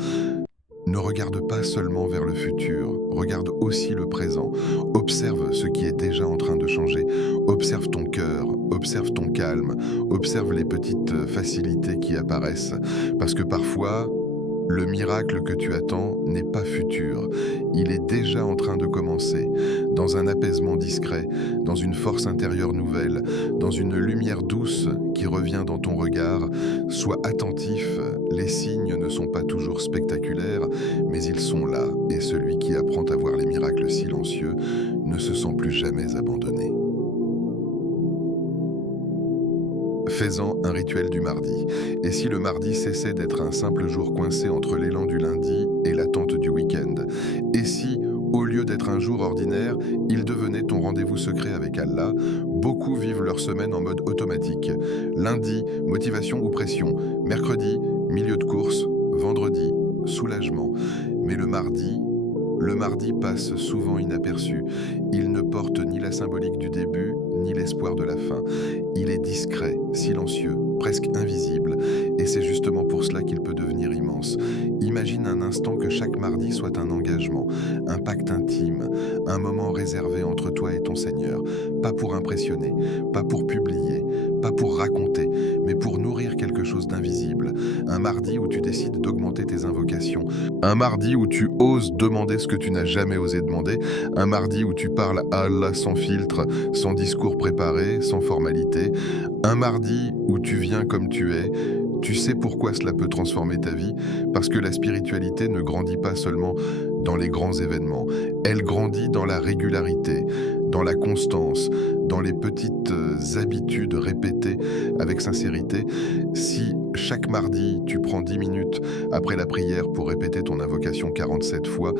ne regarde pas seulement vers le futur, regarde aussi le présent. Observe ce qui est déjà en train de changer. Observe ton cœur, observe ton calme, observe les petites facilités qui apparaissent. Parce que parfois, le miracle que tu attends n'est pas futur, il est déjà en train de commencer. dans un apaisement discret, dans une force intérieure nouvelle, dans une lumière douce qui revient dans ton regard. Sois attentif, les signes ne sont pas toujours spectaculaires, mais ils sont là, et celui qui apprend à voir les miracles silencieux ne se sent plus jamais abandonné. Fais-en un rituel du mardi. Et si le mardi cessait d'être un simple jour coincé entre l'élan du lundi et l'attente du week-end? Et si, au lieu d'être un jour ordinaire, il devenait ton rendez-vous secret avec Allah? Beaucoup vivent leur semaine en mode automatique. Lundi, motivation ou pression. Mercredi, milieu de course. Vendredi, soulagement. Mais le mardi passe souvent inaperçu. Il ne porte ni la symbolique du début, ni l'espoir de la fin. Il est discret, silencieux, presque invisible, et c'est justement pour cela qu'il peut devenir immense. Imagine un instant que chaque mardi soit un engagement, un pacte intime, un moment réservé entre toi et ton Seigneur, pas pour impressionner, pas pour publier, pas pour raconter, mais pour nourrir quelque chose d'invisible. Un mardi où tu décides d'augmenter tes invocations, un mardi où tu oses demander ce que tu n'as jamais osé demander, un mardi où tu parles à Allah sans filtre, sans discours préparé, sans formalité, un mardi où tu viens comme tu es. Tu sais pourquoi cela peut transformer ta vie? Parce que la spiritualité ne grandit pas seulement dans les grands événements, elle grandit dans la régularité, dans la constance, dans les petites habitudes répétées avec sincérité. Si chaque mardi, tu prends 10 minutes après la prière pour répéter ton invocation 47 fois,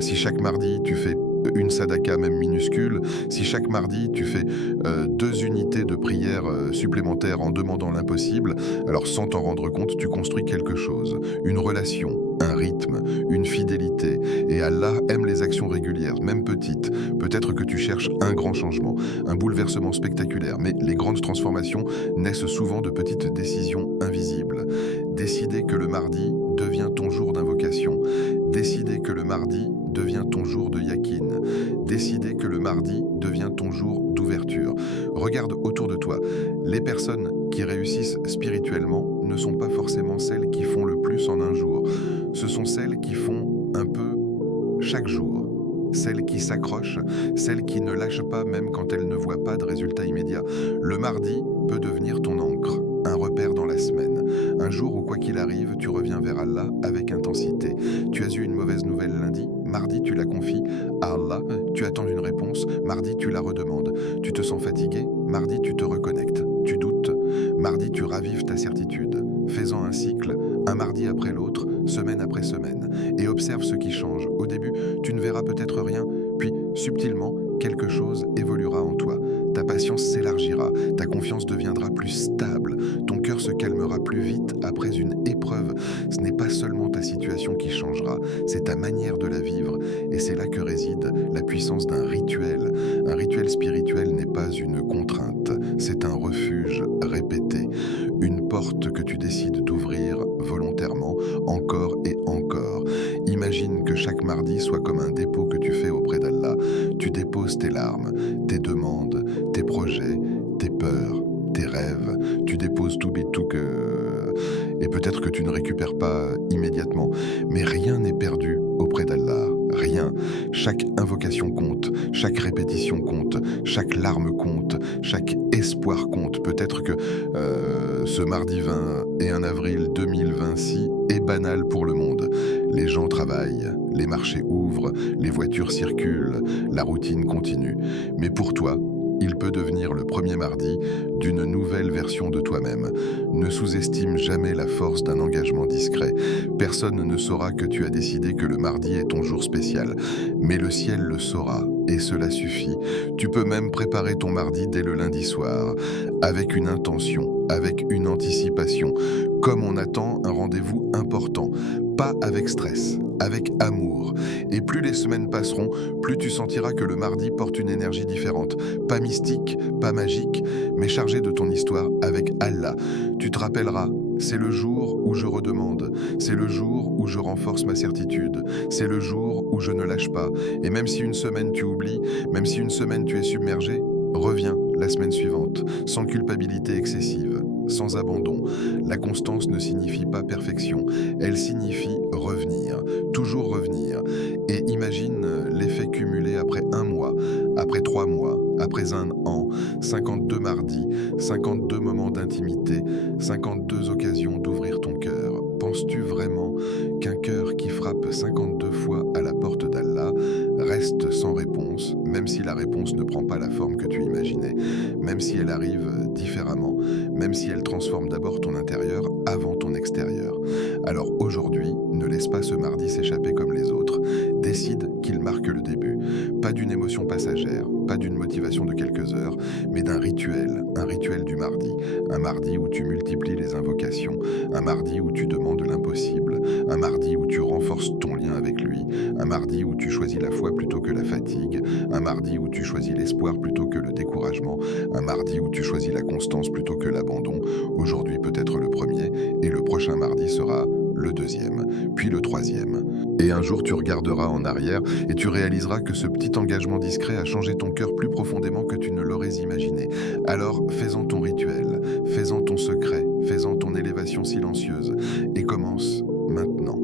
si chaque mardi, tu fais une sadaka même minuscule, si chaque mardi tu fais 2 unités de prière supplémentaires en demandant l'impossible, alors sans t'en rendre compte, tu construis quelque chose, une relation, un rythme, une fidélité. Et Allah aime les actions régulières, même petites. Peut-être que tu cherches un grand changement, un bouleversement spectaculaire, mais les grandes transformations naissent souvent de petites décisions invisibles. Décider que le mardi devient ton jour d'invocation. Décider que le mardi devient ton jour de yakin. Décider que le mardi devient ton jour d'ouverture. Regarde autour de toi. Les personnes qui réussissent spirituellement ne sont pas forcément celles qui font le plus en un jour. Ce sont celles qui font un peu chaque jour. Celles qui s'accrochent, celles qui ne lâchent pas même quand elles ne voient pas de résultat immédiat. Le mardi peut devenir ton encre, un repère dans la semaine. Un jour où, quoi qu'il arrive, tu reviens vers Allah avec intensité. Tu as eu une mauvaise nouvelle lundi, mardi tu la confies à Allah, tu attends une réponse, mardi tu la redemandes. Tu te sens fatigué, mardi tu te reconnectes. Tu doutes, mardi tu ravives ta certitude. Fais-en un cycle, un mardi après l'autre, semaine après semaine, et observe ce qui change. Au début, tu ne verras peut-être rien, puis subtilement, quelque chose évoluera en toi. Ta patience s'élargira, ta confiance deviendra plus stable, ton cœur se calmera plus vite après une épreuve. Ce n'est pas seulement ta situation qui changera, c'est ta manière de la vivre, et c'est là que réside la puissance d'un rituel. Un rituel spirituel n'est pas une contrainte, c'est un refuge répété, une porte que tu décides d'ouvrir volontairement, encore et encore. Imagine que chaque mardi soit comme un dépôt que tu fais auprès d'Allah. Tu déposes tes larmes, tes demandes, tes projets, tes peurs, tes rêves. Tu déposes tout que... Et peut-être que tu ne récupères pas immédiatement, mais rien n'est perdu auprès d'Allah. Rien. Chaque invocation compte, chaque répétition compte, chaque larme compte, chaque espoir compte. Peut-être que ce mardi 20 et 1 avril 2026 est banal pour le monde. Les gens travaillent, les marchés ouvrent, les voitures circulent, la routine continue. Mais pour toi, il peut devenir le premier mardi d'une nouvelle version de toi-même. Ne sous-estime jamais la force d'un engagement discret. Personne ne saura que tu as décidé que le mardi est ton jour spécial. Mais le ciel le saura, et cela suffit. Tu peux même préparer ton mardi dès le lundi soir, avec une intention, avec une anticipation, comme on attend un rendez-vous important, pas avec stress, avec amour. Et plus les semaines passeront, plus tu sentiras que le mardi porte une énergie différente, pas mystique, pas magique, mais chargée de ton histoire avec Allah. Tu te rappelleras, c'est le jour où je redemande, c'est le jour où je renforce ma certitude, c'est le jour où je ne lâche pas. Et même si une semaine tu oublies, même si une semaine tu es submergé, reviens la semaine suivante, sans culpabilité excessive, sans abandon. La constance ne signifie pas perfection, elle signifie revenir, toujours revenir. Et imagine l'effet cumulé après un mois, après un an, 52 mardis, 52 moments d'intimité, 52 occasions d'ouvrir ton cœur. Penses-tu vraiment qu'un cœur qui frappe 52 fois à la porte d'Allah reste sans réponse, même si la réponse ne prend pas la forme que tu imaginais, même si elle arrive différemment, même si elle transforme d'abord ton intérieur avant ton extérieur? Alors aujourd'hui, ne laisse pas ce mardi s'échapper comme les autres. Décide qu'il marque le début, pas d'une émotion passagère, pas d'une motivation de quelques heures, mais d'un rituel, un rituel du mardi. Un mardi où tu multiplies les invocations, un mardi où tu demandes l'impossible, un mardi où tu renforces ton lien avec lui, un mardi où tu choisis la foi plutôt que la fatigue, un mardi où tu choisis l'espoir plutôt que le découragement, un mardi où tu choisis la constance plutôt que l'abandon. Aujourd'hui peut être le premier, et le prochain mardi sera le deuxième, puis le troisième. Et un jour tu regarderas en arrière et tu réaliseras que ce petit engagement discret a changé ton cœur plus profondément que tu ne l'aurais imaginé. Alors fais-en ton rituel, fais-en ton secret, fais-en ton élévation silencieuse et commence maintenant.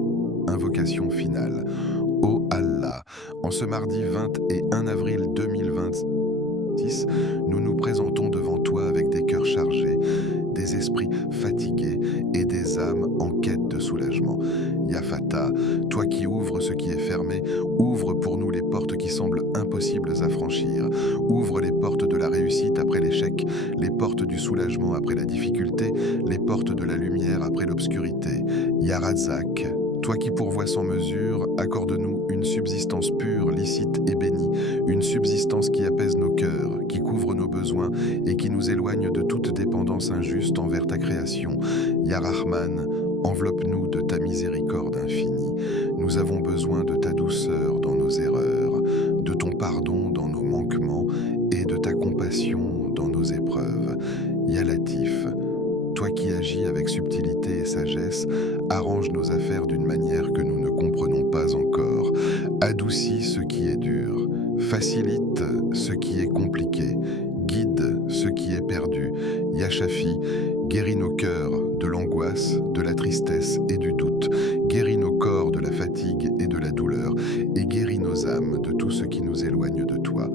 Invocation finale. Ô Allah, en ce mardi 21 avril 2026, nous nous présentons devant toi avec des cœurs chargés, des esprits fatigués et des âmes en quête de soulagement. Ya Fatah, toi qui ouvres ce qui est fermé, ouvre pour nous les portes qui semblent impossibles à franchir. Ouvre les portes de la réussite après l'échec, les portes du soulagement après la difficulté, les portes de la lumière après l'obscurité. Ya Razak, toi qui pourvois sans mesure, accorde-nous une subsistance pure, licite et bénie, une subsistance qui apaise nos cœurs, qui couvre nos besoins et qui nous éloigne de toute dépendance injuste envers ta création. Ya Rahman, enveloppe-nous de ta miséricorde infinie. Nous avons besoin de ta douceur dans nos erreurs, de ton pardon dans nos manquements et de ta compassion dans nos épreuves. Ya Latif, toi qui agis avec subtilité et sagesse, arrange nos affaires d'une manière que nous ne comprenons pas encore. Adoucis ce qui est dur, facilite ce qui est compliqué, guide ce qui est perdu. Ya Shafi, guéris nos cœurs de l'angoisse, de la tristesse et du doute. Guéris nos corps de la fatigue et de la douleur. Et guéris nos âmes de tout ce qui nous éloigne de toi.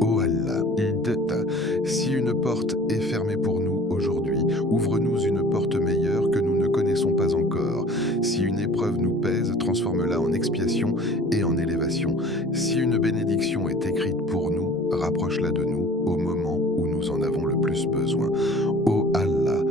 Ô Allah, si une porte est fermée pour nous aujourd'hui, ouvre-nous une porte meilleure que nous ne connaissons pas encore. Si une épreuve nous pèse, transforme-la en expiation et en élévation. Si une bénédiction est écrite pour nous, rapproche-la de nous au moment où nous en avons le plus besoin. Ô Allah,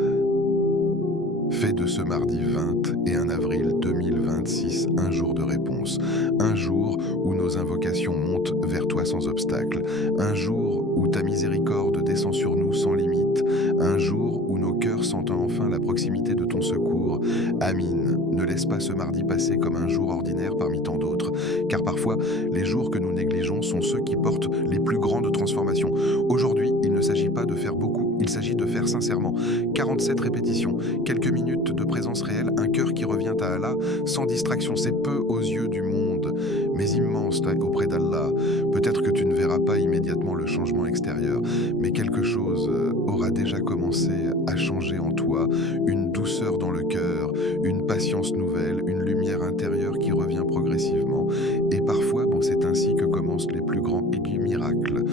fais de ce mardi 21 avril 2026 un jour de réponse, un jour où nos invocations montent vers toi sans obstacle, un jour où ta miséricorde descend sur nous sans limite, un jour où nos cœurs sentent enfin la proximité de ton secours. Amin. Ne laisse pas ce mardi passer comme un jour ordinaire parmi tant d'autres, car parfois, les jours que nous négligeons sont ceux qui portent les plus grandes transformations. Aujourd'hui, il ne s'agit pas de faire beaucoup, il s'agit de faire sincèrement. 47 répétitions, quelques minutes de présence réelle, un cœur qui revient à Allah, sans distraction, c'est peu aux yeux du monde, mais immense auprès d'Allah. Peut-être que tu ne verras pas immédiatement le changement extérieur, mais quelque chose aura déjà commencé à changer en toi, une douceur dans le cœur, une patience nouvelle, une lumière intérieure qui revient progressivement. Et parfois, c'est ainsi que commencent les plus grands miracles.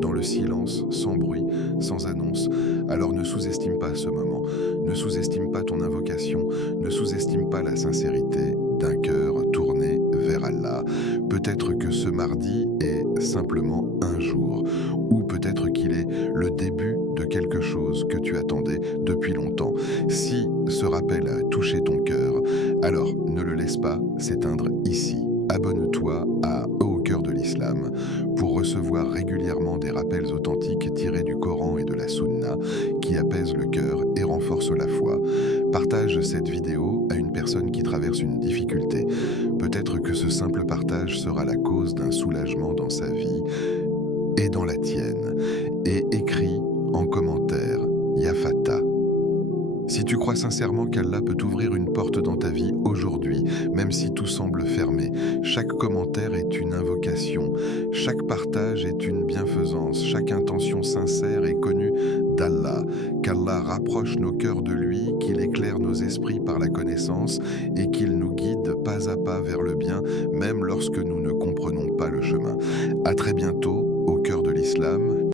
Dans le silence, sans bruit, sans annonce. Alors ne sous-estime pas ce moment, ne sous-estime pas ton invocation, ne sous-estime pas la sincérité d'un cœur tourné vers Allah. Peut-être que ce mardi est simplement un jour, ou peut-être qu'il est le début de quelque chose que tu attendais depuis longtemps. Si ce rappel a touché ton cœur, alors ne le laisse pas s'éteindre ici. Abonne-toi à Au cœur de l'islam pour recevoir régulièrement des rappels authentiques tirés du Coran et de la Sunna qui apaisent le cœur et renforcent la foi. Partage cette vidéo à une personne qui traverse une difficulté. Peut-être que ce simple partage sera la cause d'un soulagement dans sa vie et dans la tienne. Et écris en commentaire Ya Fatah. Si tu crois sincèrement qu'Allah peut ouvrir une porte dans ta vie aujourd'hui, même si tout semble fermé, chaque commentaire est une invocation, chaque partage est une bienfaisance, chaque intention sincère est connue d'Allah, qu'Allah rapproche nos cœurs de lui, qu'il éclaire nos esprits par la connaissance et qu'il nous guide pas à pas vers le bien, même lorsque nous ne comprenons pas le chemin. À très bientôt, au cœur de l'islam.